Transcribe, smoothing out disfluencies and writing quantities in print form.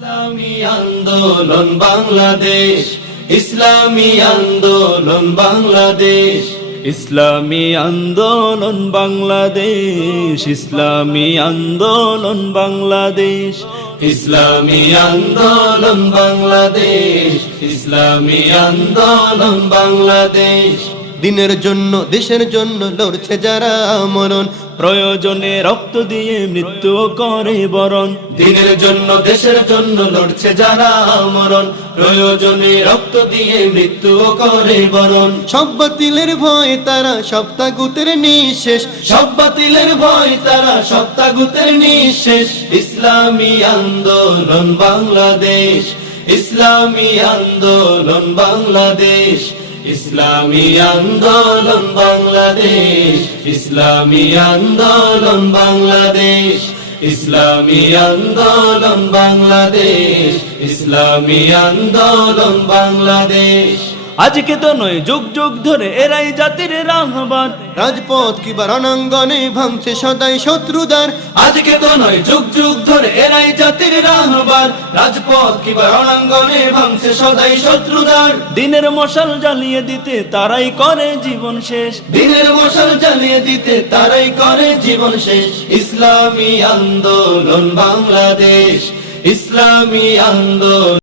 ইসলামী আন্দোলন বাংলাদেশ, ইসলামী আন্দোলন বাংলাদেশ, ইসলামী আন্দোলন বাংলাদেশ, ইসলামী আন্দোলন বাংলাদেশ, ইসলামী আন্দোলন বাংলাদেশ, ইসলামী আন্দোলন বাংলাদেশ। দিনের জন্য দেশের জন্য লড়ছে যারা মরণ, প্রয়োজনে রক্ত দিয়ে মৃত্যু করে বরণ। দিনের জন্য দেশের জন্য লড়ছে যারা মরণ, প্রয়োজনে রক্ত দিয়ে মৃত্যু করে বরণ। সব বাতিলের ভয় তারা সব তাগুতের নিঃশেষ, সব বাতিলের ভয় তারা সব তাগুতের নিঃশেষ। ইসলামী আন্দোলন বাংলাদেশ, ইসলামী আন্দোলন বাংলাদেশ, ইসলামী আন্দোলন বাংলাদেশ, ইসলামী আন্দোলন বাংলাদেশ, ইসলামী আন্দোলন বাংলাদেশ, ইসলামী আন্দোলন বাংলাদেশ। আজকে তো নয়, যুগ যুগ ধরে এরাই জাতির রাহবার। রাজপথ কিবা রণাঙ্গনে ভাঙছে সদাই শত্রুদার। আজকে তো নয়, যুগ যুগ ধরে এরাই জাতির রাহবার। রাজপথ কিবা রণাঙ্গনে ভাঙছে সদাই শত্রুদার। দিনের মশাল জ্বালিয়ে দিতে তারাই করে জীবন শেষ, দিনের মশাল জ্বালিয়ে দিতে তারাই করে জীবন শেষ। ইসলামী আন্দোলন বাংলাদেশ, ইসলামী আন্দোলন।